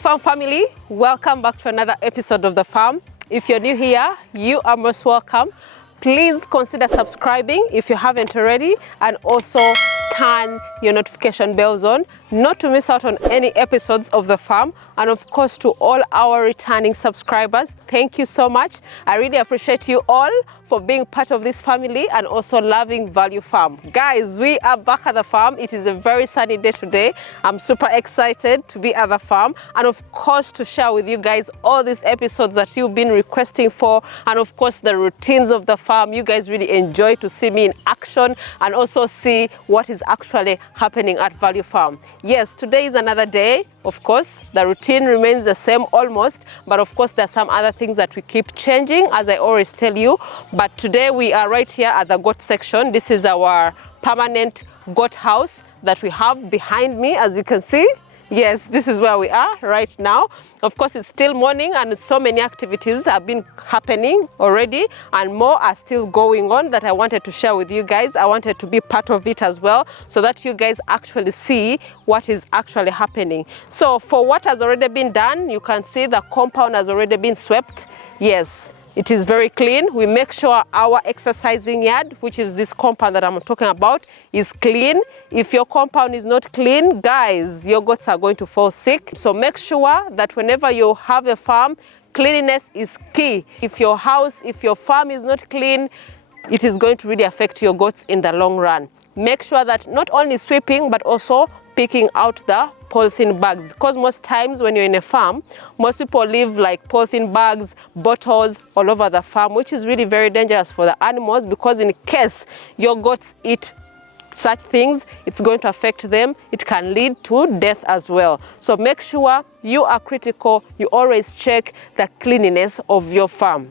Farm family, welcome back to another episode of The Farm. If you're new here, you are most welcome. Please consider subscribing if you haven't already, and also turn your notification bells on not to miss out on any episodes of The Farm. And of course, to all our returning subscribers, thank you so much. I really appreciate you all for being part of this family and also loving Value Farm. Guys, we are back at The Farm. It is a very sunny day today. I'm super excited to be at The Farm and of course to share with you guys all these episodes that you've been requesting for, and of course the routines of The Farm. You guys really enjoy to see me in action and also see what is actually happening at Value Farm. Yes, today is another day. Of course, the routine remains the same almost, but of course there are some other things that we keep changing, as I always tell you. But today we are right here at the goat section. This is our permanent goat house that we have behind me, as you can see. Yes, this is where we are right now. Of course, it's still morning and so many activities have been happening already and more are still going on that I wanted to share with you guys. I wanted to be part of it as well so that you guys actually see what is actually happening. So for what has already been done, you can see the compound has already been swept. Yes. It is very clean. We make sure our exercising yard, which is this compound that I'm talking about, is clean. If your compound is not clean, guys, your goats are going to fall sick. So make sure that whenever you have a farm, cleanliness is key. If your house, if your farm is not clean, it is going to really affect your goats in the long run. Make sure that not only sweeping, but also picking out the polythene bags, because most times when you're in a farm, most people leave like polythene bags, bottles all over the farm, which is really very dangerous for the animals, because in case your goats eat such things, it's going to affect them. It can lead to death as well. So make sure you are critical. You always check the cleanliness of your farm.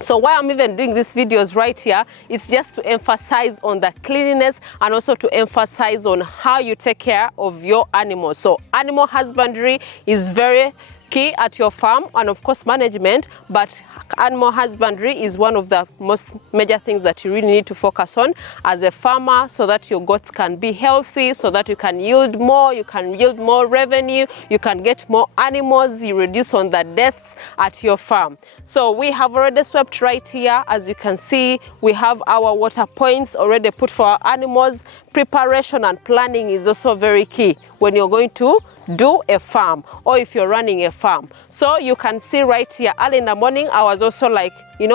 So why I'm even doing these videos right here, it's just to emphasize on the cleanliness and also to emphasize on how you take care of your animals. So animal husbandry is very key at your farm, and of course management, but animal husbandry is one of the most major things that you really need to focus on as a farmer, so that your goats can be healthy, so that you can yield more, you can yield more revenue, you can get more animals, you reduce on the deaths at your farm. So we have already swept right here. As you can see, we have our water points already put for our animals. Preparation and planning is also very key when you're going to do a farm or if you're running a farm. So you can see right here, early in the morning, I was also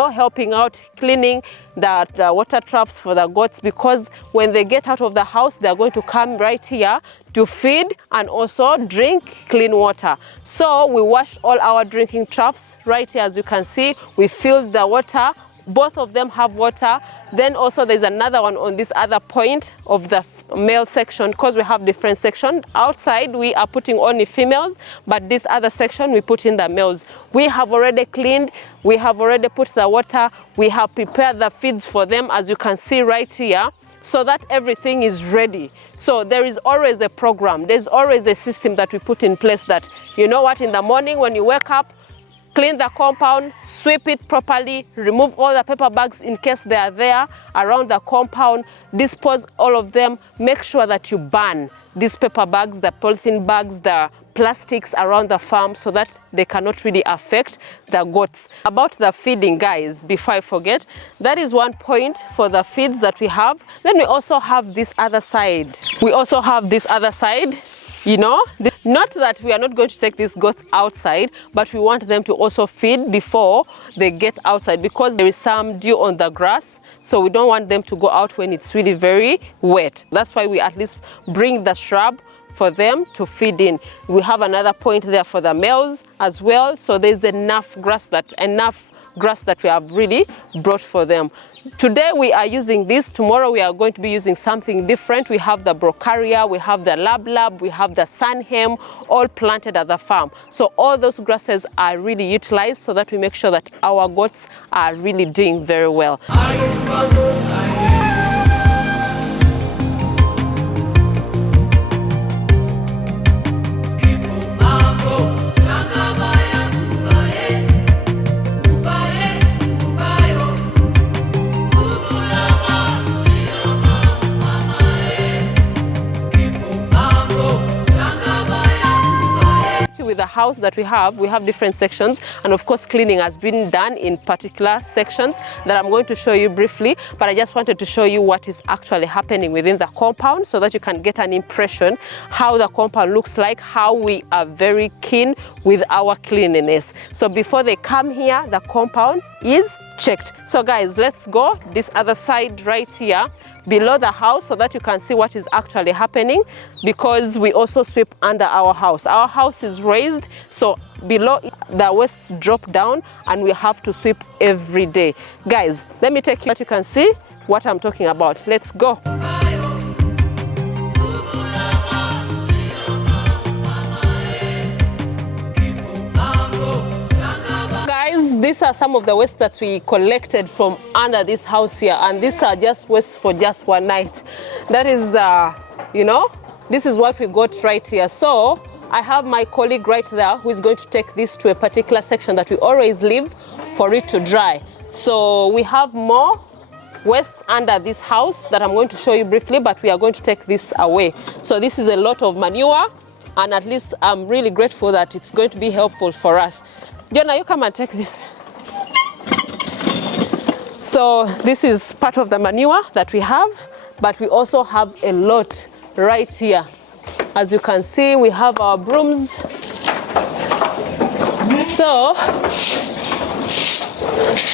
helping out cleaning the water troughs for the goats, because when they get out of the house, they're going to come right here to feed and also drink clean water. So we washed all our drinking troughs right here. As you can see, we filled the water. Both of them have water. Then also there's another one on this other point of the male section, because we have different sections. Outside we are putting only females, but this other section we put in the males. We have already cleaned, we have already put the water, we have prepared the feeds for them, as you can see right here, so that everything is ready. So there is always a program, there's always a system that we put in place that, you know what, in the morning when you wake up, clean the compound, sweep it properly, remove all the paper bags in case they are there around the compound, dispose all of them. Make sure that you burn these paper bags, the polythene bags, the plastics around the farm, so that they cannot really affect the goats. About the feeding, guys, before I forget, that is one point for the feeds that we have. Then we also have this other side. Not that we are not going to take these goats outside, but we want them to also feed before they get outside, because there is some dew on the grass, so we don't want them to go out when it's really very wet. That's why we at least bring the shrub for them to feed in. We have another point there for the males as well, so there's enough grass that we have really brought for them. Today we are using this. Tomorrow we are going to be using something different. We have the brocaria, we have the lab, we have the sunham, all planted at the farm. So all those grasses are really utilized so that we make sure that our goats are really doing very well. house that we have different sections, and of course cleaning has been done in particular sections that I'm going to show you briefly, but I just wanted to show you what is actually happening within the compound so that you can get an impression how the compound looks like, how we are very keen with our cleanliness. So before they come here, the compound is checked. So guys, let's go this other side right here below the house so that you can see what is actually happening, because we also sweep under our house. Our house is raised, so below the wastes drop down and we have to sweep every day. Guys, let me take you so you can see what I'm talking about. Let's go. These are some of the waste that we collected from under this house here, and these are just waste for just one night. That is, you know, this is what we got right here. So I have my colleague right there who is going to take this to a particular section that we always leave for it to dry. So we have more waste under this house that I'm going to show you briefly, but we are going to take this away. So this is a lot of manure, and at least I'm really grateful that it's going to be helpful for us. Jonah, you come and take this. So this is part of the manure that we have, but we also have a lot right here. As you can see, we have our brooms. So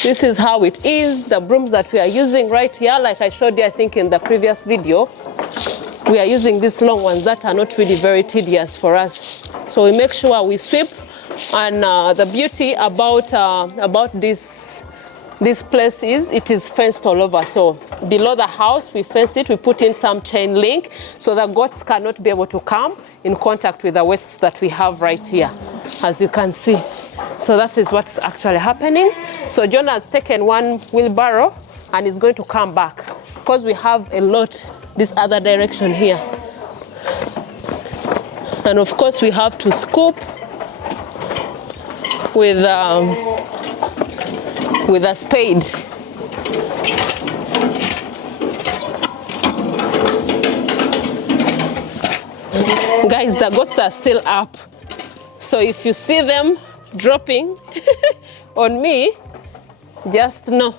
this is how it is, the brooms that we are using right here. Like I showed you, I think in the previous video, we are using these long ones that are not really very tedious for us. So we make sure we sweep. And the beauty about this place is it is fenced all over. So below the house we fence it, we put in some chain link so the goats cannot be able to come in contact with the wastes that we have right here, as you can see. So that is what's actually happening. So John has taken one wheelbarrow and is going to come back because we have a lot this other direction here. And of course we have to scoop with a spade. Guys, the goats are still up. So if you see them dropping on me, just know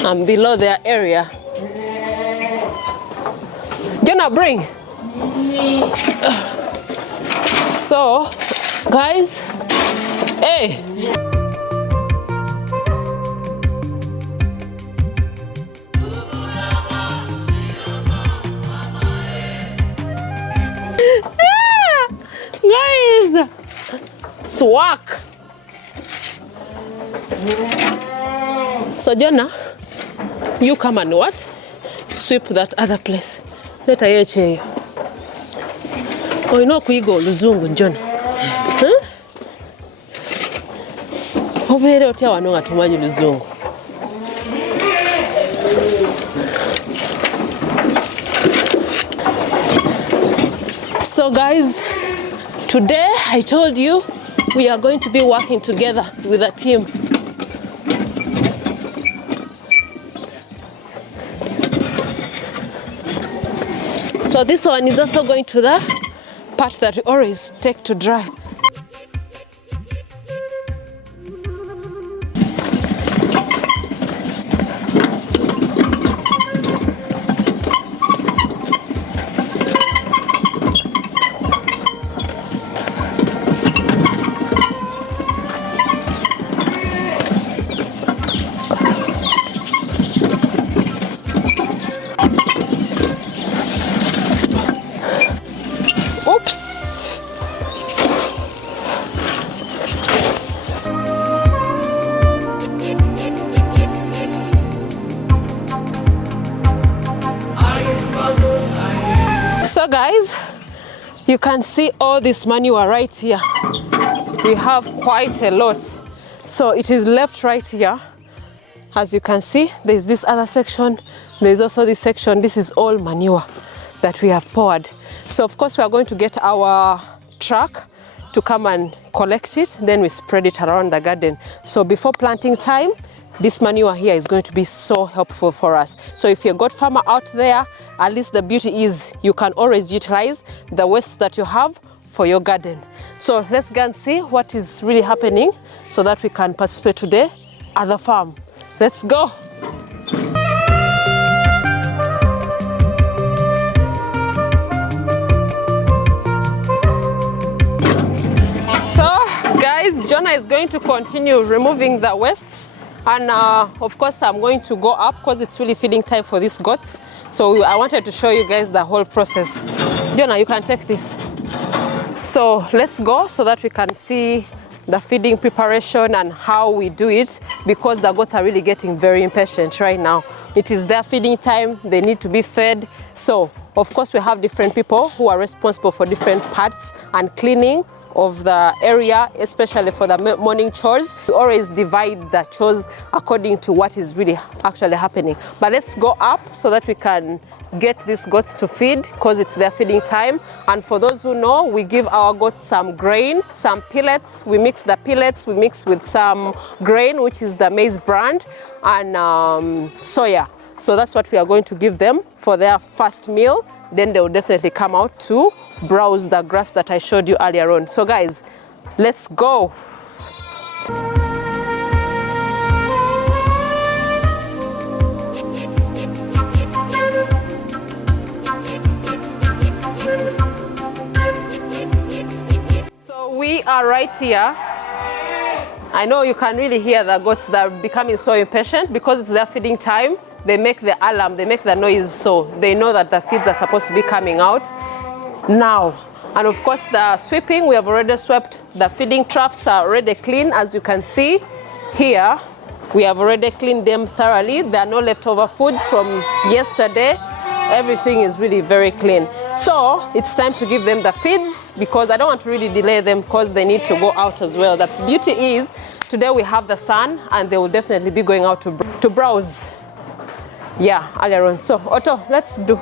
I'm below their area. Jonah, bring. So, guys, hey. Guys, it's work. So Jonah, you come and what? Sweep that other place. Let I hear you. Oh, you know kuiga oluzungu Jonah. Huh? Obere otya wano nga tumanyi luzungu. So guys, today I told you we are going to be working together with a team. So this one is also going to the part that we always take to dry. So guys, you can see all this manure right here. We have quite a lot. So it is left right here. As you can see, there's this other section. There's also this section. This is all manure that we have poured. So of course we are going to get our truck to come and collect it. Then we spread it around the garden. So before planting time, this manure here is going to be so helpful for us. So if you're a goat farmer out there, at least the beauty is you can always utilize the waste that you have for your garden. So let's go and see what is really happening so that we can participate today at the farm. Let's go. So guys, Jonah is going to continue removing the wastes, and of course I'm going to go up because it's really feeding time for these goats. So I wanted to show you guys the whole process. Jonah, you can take this. So let's go so that we can see the feeding preparation and how we do it, because the goats are really getting very impatient right now. It is their feeding time, they need to be fed. So of course we have different people who are responsible for different parts and cleaning of the area, especially for the morning chores. We always divide the chores according to what is really actually happening. But let's go up so that we can get these goats to feed, because it's their feeding time. And for those who know, we give our goats some grain, some pellets. We mix the pellets, we mix with some grain, which is the maize brand, and soya. So that's what we are going to give them for their first meal. Then they will definitely come out to browse the grass that I showed you earlier on. So guys, let's go. So we are right here. I know you can really hear the goats that are becoming so impatient because it's their feeding time. They make the alarm, they make the noise, so they know that the feeds are supposed to be coming out now. And of course the sweeping, we have already swept. The feeding troughs are already clean, as you can see here. We have already cleaned them thoroughly. There are no leftover foods from yesterday. Everything is really very clean. So it's time to give them the feeds, because I don't want to really delay them because they need to go out as well. The beauty is today we have the sun and they will definitely be going out to browse. Yeah, earlier on. So Otto, let's do.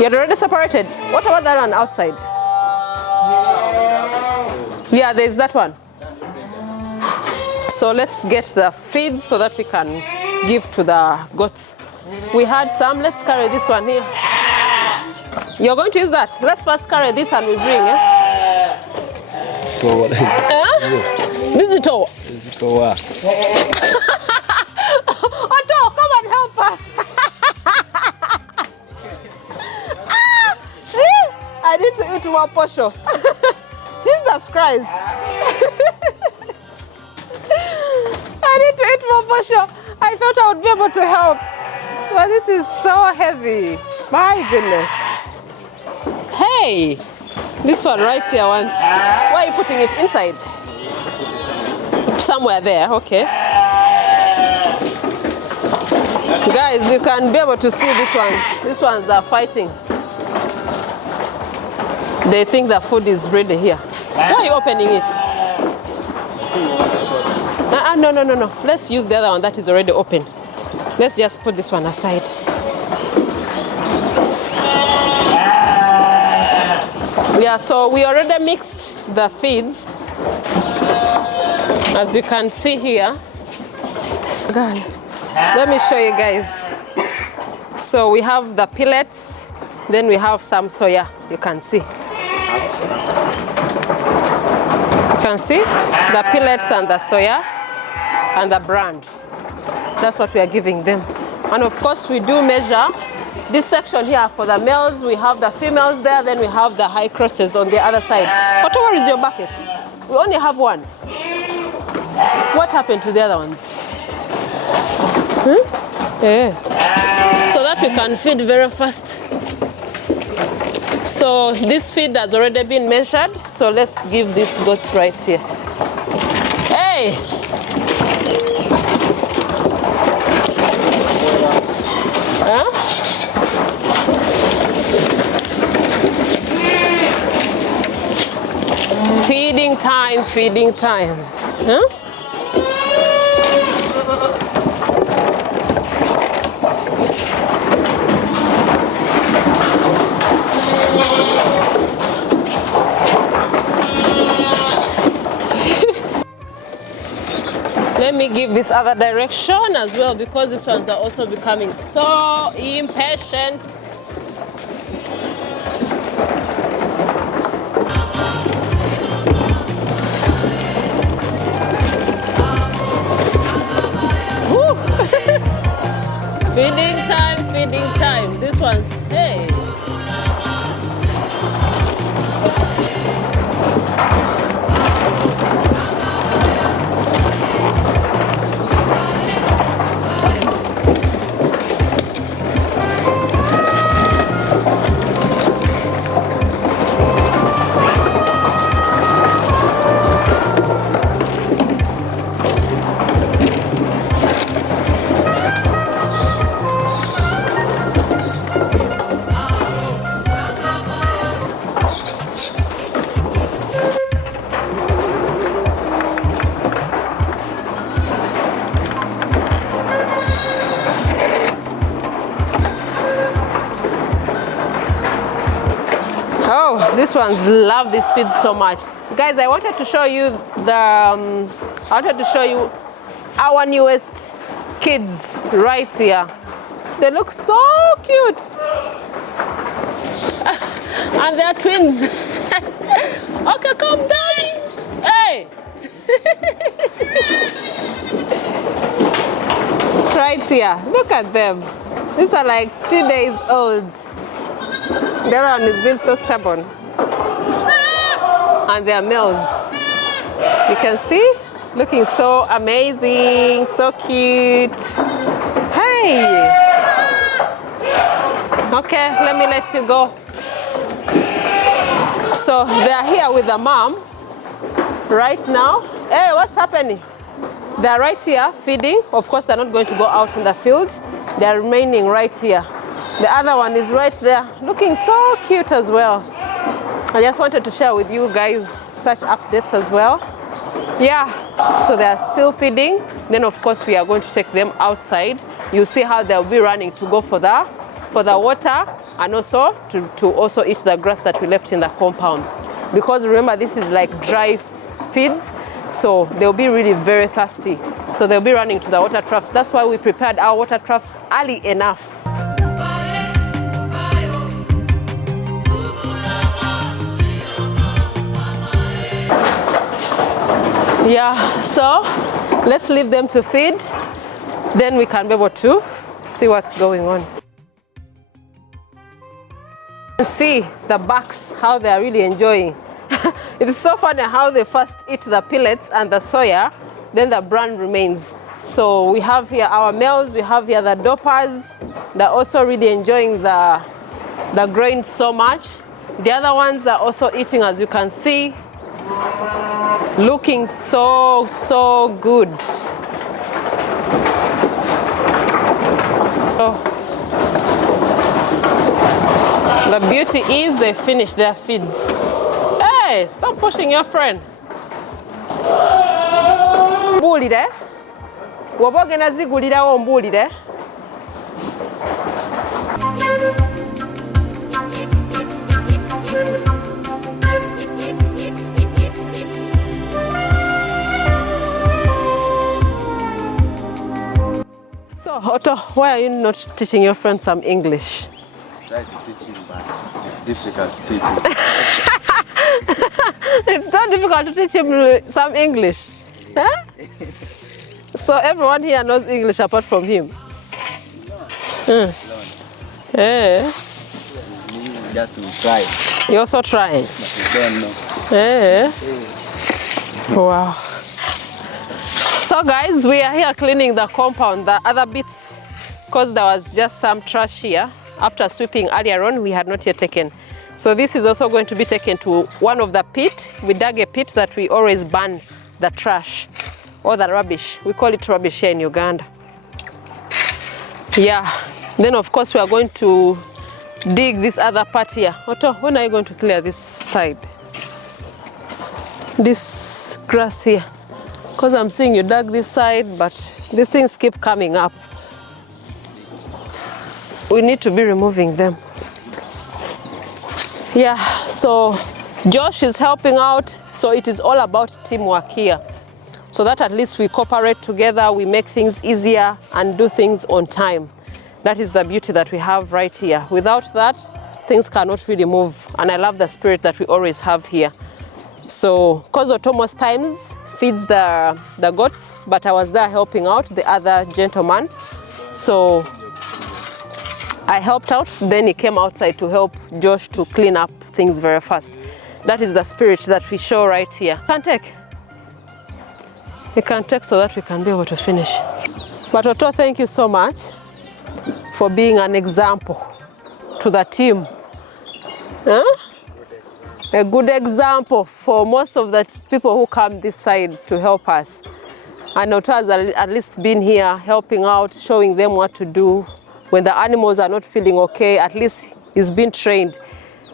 You're already separated. What about that one outside? Yeah, there's that one. So let's get the feed so that we can give to the goats. We had some. Let's carry this one here. You're going to use that. Let's first carry this and we bring. So what is it? Visitor. Visitor. Otto, come and help us. I need to eat more posho. Jesus Christ. I need to eat more posho. I thought I would be able to help. But this is so heavy. My goodness. Hey, this one right here once. Why are you putting it inside? Somewhere there, okay. Guys, you can be able to see these ones. These ones are fighting. They think the food is ready here. Why are you opening it? No. Let's use the other one that is already open. Let's just put this one aside. Yeah, so we already mixed the feeds. As you can see here. Let me show you guys. So we have the pellets, then we have some soya, you can see. You can see the pellets and the soya and the brand. That's what we are giving them. And of course we do measure this section here for the males. We have the females there, then we have the high crosses on the other side. But where is your bucket? We only have one. What happened to the other ones? Yeah. So that we can feed very fast. So this feed has already been measured. So let's give these goats right here. Hey! Huh? Feeding time, feeding time. Huh? Let me give this other direction as well, because these ones are also becoming so impatient. feeding time. This one's, hey. Oh, these ones love this feed so much. Guys, I wanted to show you our newest kids right here. They look so cute. And they're twins. Okay, come down. Hey. Right here. Look at them. These are like 2 days old. The other one is being so stubborn. And they're males. You can see, looking so amazing, so cute. Hey. Okay, let me let you go. So they're here with the mom right now. Hey, what's happening? They're right here feeding. Of course, they're not going to go out in the field. They're remaining right here. The other one is right there, looking so cute as well. I just wanted to share with you guys such updates as well. Yeah, so they are still feeding. Then of course we are going to take them outside. You see how they'll be running to go for the water, and also to also eat the grass that we left in the compound. Because remember, this is like dry feeds, so they'll be really very thirsty. So they'll be running to the water troughs. That's why we prepared our water troughs early enough. Yeah, so let's leave them to feed. Then we can be able to see what's going on. See the bucks, how they are really enjoying. It's so funny how they first eat the pellets and the soya, then the bran remains. So we have here our males, we have here the doppers. They're also really enjoying the grain so much. The other ones are also eating, as you can see, looking so good. So, the beauty is they finish their feeds. Hey, stop pushing your friend. Mbuulire. Woba ogenda zigulirawo mbuulire. So, Otto, why are you not teaching your friend some English? Try to teach him, but it's difficult to teach him. It's not difficult to teach him some English. Huh? So everyone here knows English apart from him? No. Yeah. Just to try. You're also trying? But you don't know. Yeah. Wow. So guys, we are here cleaning the compound, the other bits, because there was just some trash here. After sweeping earlier on, we had not yet taken. So this is also going to be taken to one of the pit. We dug a pit that we always burn the trash or the rubbish. We call it rubbish here in Uganda. Yeah. Then of course we are going to dig this other part here. Otto, when are you going to clear this side? This grass here. Because I'm seeing you dug this side, but these things keep coming up. We need to be removing them. Yeah, so Josh is helping out, so it is all about teamwork here. So that at least we cooperate together, we make things easier and do things on time. That is the beauty that we have right here. Without that, things cannot really move. And I love the spirit that we always have here. So, because Otto most times feeds the goats, but I was there helping out the other gentleman. So I helped out, then he came outside to help Josh to clean up things very fast. That is the spirit that we show right here. Can take. You can take so that we can be able to finish. But Otto, thank you so much for being an example to the team. Huh? A good example for most of the people who come this side to help us. And Otto has at least been here helping out, showing them what to do. When the animals are not feeling okay, at least he's been trained.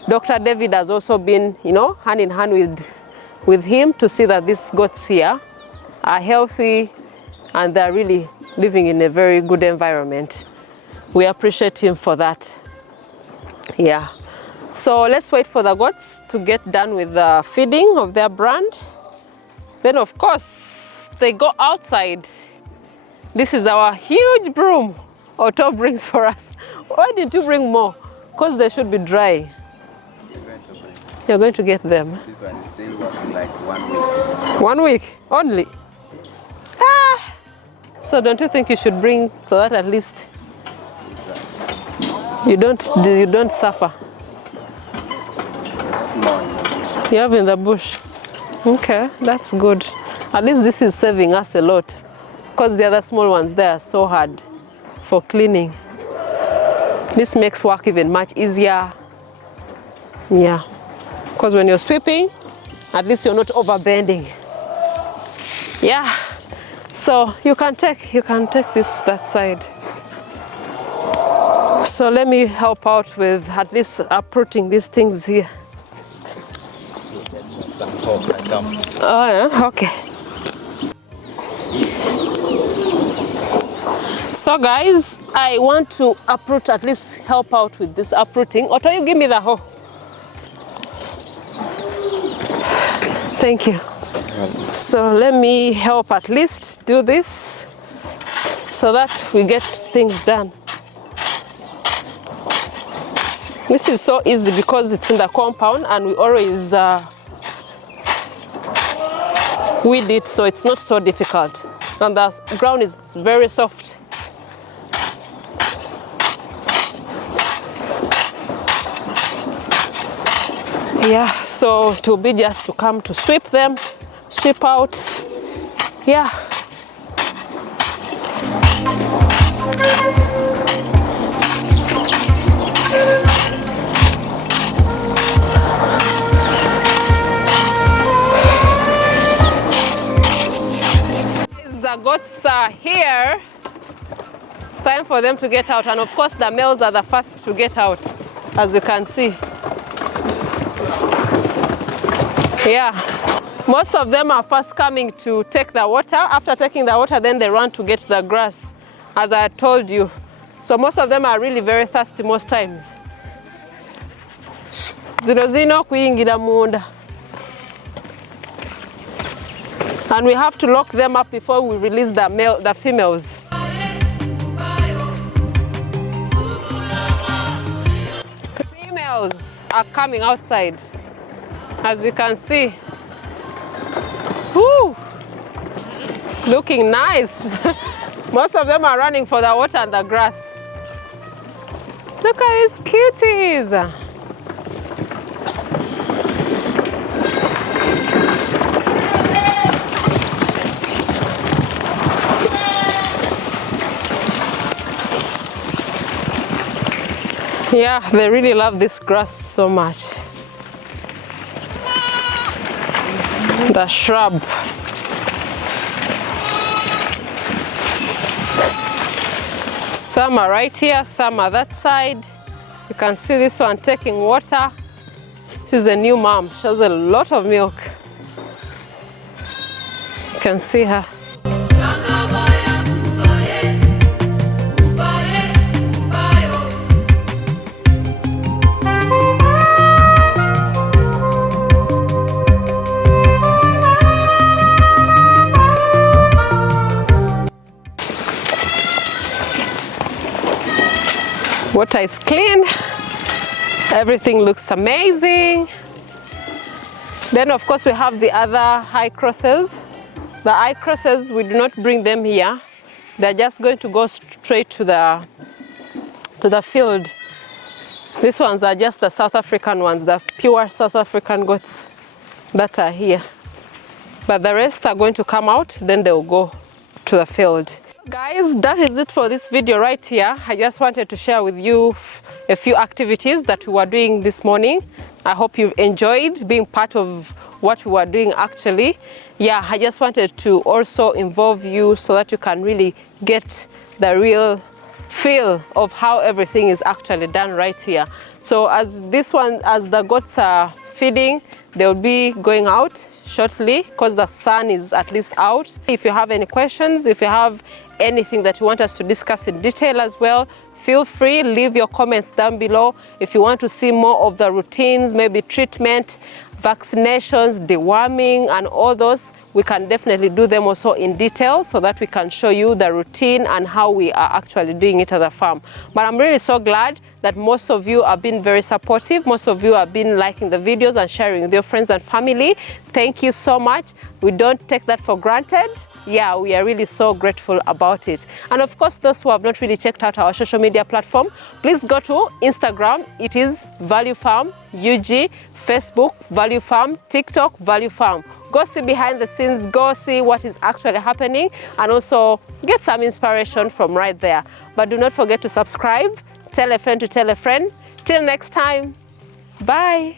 Dr. David has also been, you know, hand in hand with him to see that these goats here are healthy and they're really living in a very good environment. We appreciate him for that. Yeah. So let's wait for the goats to get done with the feeding of their brand. Then of course, they go outside. This is our huge broom Otto brings for us. Why did you bring more? Because they should be dry. You're going to get them. This one is still working like 1 week. 1 week only? Ah! So don't you think you should bring so that at least you don't suffer? No. You have in the bush. Okay, that's good. At least this is saving us a lot, because the other small ones, they are so hard for cleaning. This makes work even much easier. Yeah, because when you're sweeping, at least you're not overbending. Yeah, so you can take that side. So let me help out with at least uprooting these things here. Oh yeah, okay. So guys, I want to uproot, at least help out with this uprooting. Otto, you give me the hoe. Thank you. So let me help at least do this so that we get things done. This is so easy because it's in the compound and we always weed it, so it's not so difficult. And the ground is very soft. Yeah, so it will be just to come to sweep them, sweep out. Yeah. The goats are here. It's time for them to get out, and of course the males are the first to get out, as you can see. Yeah, most of them are first coming to take the water. After taking the water, then they run to get the grass, as I told you. So most of them are really very thirsty most times. Zino zino kuyingira munda. And we have to lock them up before we release the females. Females are coming outside, as you can see. Woo! Looking nice. Most of them are running for the water and the grass. Look at these cuties. Yeah, they really love this grass so much. The shrub. Some are right here, some are that side. You can see this one taking water. This is a new mom. She has a lot of milk. You can see her. Water is clean, everything looks amazing. Then of course we have the other high crosses. The high crosses, we do not bring them here. They're just going to go straight to to the field. These ones are just the South African ones, the pure South African goats that are here. But the rest are going to come out, then they'll go to the field. Guys, that is it for this video right here. I just wanted to share with you a few activities that we were doing this morning. I hope you've enjoyed being part of what we were doing actually. Yeah, I just wanted to also involve you so that you can really get the real feel of how everything is actually done right here. So as the goats are feeding, they'll be going out shortly because the sun is at least out. If you have any questions, if you have anything that you want us to discuss in detail as well, feel free, leave your comments down below. If you want to see more of the routines, maybe treatment, vaccinations, deworming and all those, we can definitely do them also in detail so that we can show you the routine and how we are actually doing it at the farm. But I'm really so glad that most of you have been very supportive. Most of you have been liking the videos and sharing with your friends and family. Thank you so much. We don't take that for granted. Yeah, we are really so grateful about it. And of course, those who have not really checked out our social media platform, please go to Instagram. It is Value Farm UG, Facebook Value Farm, TikTok Value Farm. Go see behind the scenes, go see what is actually happening, and also get some inspiration from right there. But do not forget to subscribe, tell a friend to tell a friend. Till next time, bye.